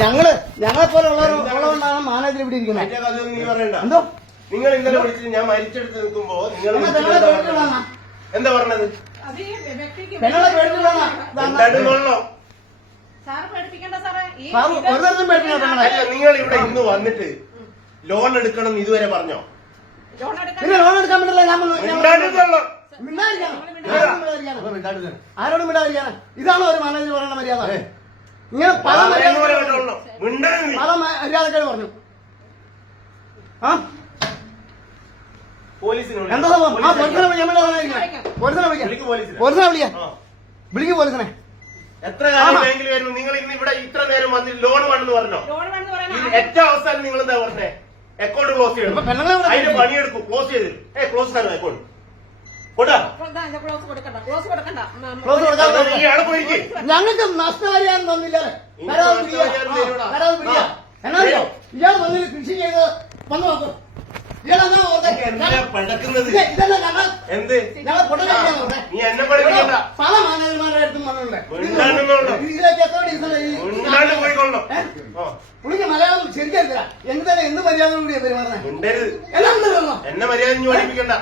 ഞങ്ങളെ പോലെ ഉള്ളതുകൊണ്ടാണ് മാനേജർ ഇവിടെ ഇരിക്കുന്നത്. നീ പറയണ്ട. എന്തോ നിങ്ങൾ ഇന്നലെ വിളിച്ചിട്ട് ഞാൻ മരിച്ചെടുത്ത് നിൽക്കുമ്പോ നിങ്ങൾ എന്താ പറഞ്ഞത്? നിങ്ങൾ ഇവിടെ ഇന്ന് വന്നിട്ട് ലോൺ എടുക്കണം ഇതുവരെ പറഞ്ഞോ? ലോൺ എടുക്കാൻ പറ്റില്ല. ആരോടും വിടാതിരിക്കാണ്. ഇതാണോ ഒരു മാനേജർ പറയുന്ന മര്യാദ? ഇങ്ങനെ പല മര്യാദക്കാർ പറഞ്ഞു. എന്താ സംഭവം? വിളിക്കും പോലീസിനെ. എത്ര കാലം ബാങ്കിൽ വരുന്നു? നിങ്ങൾ ഇന്ന് ഇവിടെ ഇത്ര നേരം വന്നിട്ട് ലോൺ വേണമെന്ന് പറഞ്ഞോ? ഏറ്റവും അവസാനം നിങ്ങൾ എന്താ പറഞ്ഞേ? അക്കൗണ്ട് ക്ലോസ് ചെയ്യണം. അതിന് പണിയെടുക്കും. ക്ലോസ് ചെയ്ത് ക്ലോസ് തരണം അക്കൗണ്ട്. ഞങ്ങൾക്ക് നഷ്ടപരിഹാരം തന്നില്ല. എന്നാ ഇയാൾ വന്നിട്ട് കൃഷി ചെയ്ത് വന്നു നോക്കും. പല മാനേജർമാരുടെ അടുത്തും പുള്ളിക്ക് മലയാളം ശരിക്കറിയില്ല. എന്ത് മര്യാദ കൂടിയാ പെരുമാറുന്നത്? എന്നെ മര്യാദ പഠിപ്പിക്കണ്ട.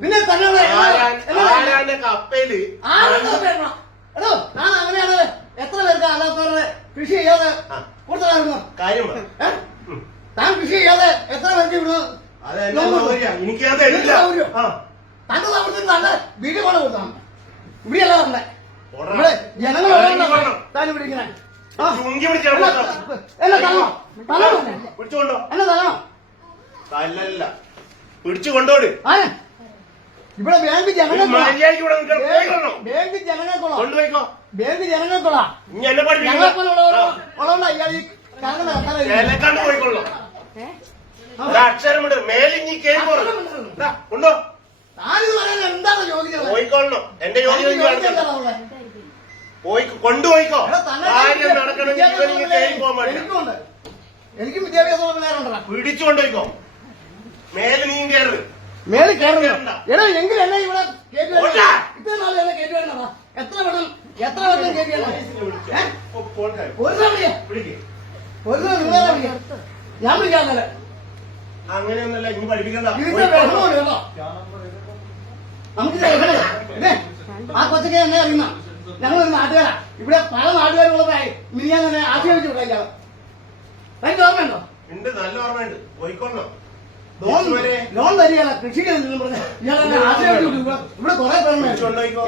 പിന്നെ തന്നെ കപ്പയില് എടോ ഞാൻ അങ്ങനെയാണ് എത്ര പേർക്ക് അല്ലാത്തവരുടെ കൃഷി ചെയ്യാതെ കൂടുതലായിരുന്നു കാര്യം. താൻ കൃഷി ചെയ്യാതെ എത്ര പേർക്ക് ഇവിടുന്ന് തന്റെ സൗകര്യത്തിന് നല്ല വീട്ടിൽ കൊണ്ട് കൊടുക്കണം. ഇവിടെയല്ല പറഞ്ഞേ. ഇവിടെ ജനങ്ങൾ താൻ ഇവിടെ ഇങ്ങനെ എന്നെ തരണോ? എന്നെ തരണോ? പിടിച്ചു കൊണ്ടോട്. ഇവിടെ ബാങ്ക് ജനങ്ങൾക്കുള്ള ബാങ്ക് ജനങ്ങൾക്കുള്ള ഞങ്ങളെപ്പോലുള്ള ഇയാൾ ഈ പോയിക്കൊള്ളോ. അക്ഷരമുണ്ട് മേലിഞ്ഞി കേൾക്കോ താനിത് പറയാൻ എന്താണ് ചോദിക്കുന്നത്? പോയിക്കൊള്ളണോ? എന്റെ ചോദ്യം കൊണ്ടുപോയിക്കോ. കാര്യം നടക്കണമെങ്കിൽ എനിക്ക് വിദ്യാഭ്യാസം പിടിച്ചു കൊണ്ടുപോയിക്കോ. മേല് നീ കയറ്. മേളിൽ കയറുന്നു. എടോ എങ്കിലും എന്നെ ഇവിടെ ഇത്ര നാളെ എന്നെ കയറ്റി വരണോ? എത്ര വട്ടം കയറ്റി വരണം? ഞാൻ വിളിക്കാന്നല്ലേ. അങ്ങനെയൊന്നല്ല ഇനി പഠിപ്പിക്കണ്ട. നമുക്ക് ആ കൊച്ചൊക്കെ എന്നെ അറിയുന്ന ഞങ്ങളൊരു നാട്ടുകാരാ. ഇവിടെ പല നാട്ടുകാരുള്ളതായി മിനിയാൻ തന്നെ ആക്ഷേപിച്ചു വിടാം. തനിക്ക് ഓർമ്മയുണ്ടോ? ഉണ്ട്, നല്ല ഓർമ്മയുണ്ട്. പോയിക്കൊള്ളോ. ലോൺ തരികയാണ് കൃഷിക്ക് ഇവിടെ കുറെ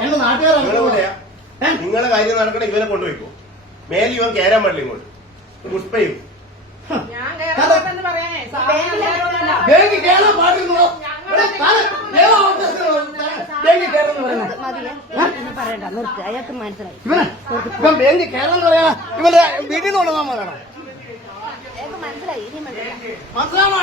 എന്റെ നാട്ടുകാരാണ്. നിങ്ങളെ കാര്യം നടക്കണേ ഇവനെ കൊണ്ടുപോയിക്കോ. മേലെ ഇവൻ കയറാൻ പാടില്ല ഇങ്ങോട്ട്. പുഷ്പയും ബാങ്കിൽ കയറാൻ പാടില്ലല്ലോ. ഇവൻ ബാങ്കിൽ കയറാന്ന് പറയാ. ഇവന്റെ വീട്ടിൽ നിന്ന് കൊണ്ടുപോകാൻ പറയണം. മനസ്സിലാണോ?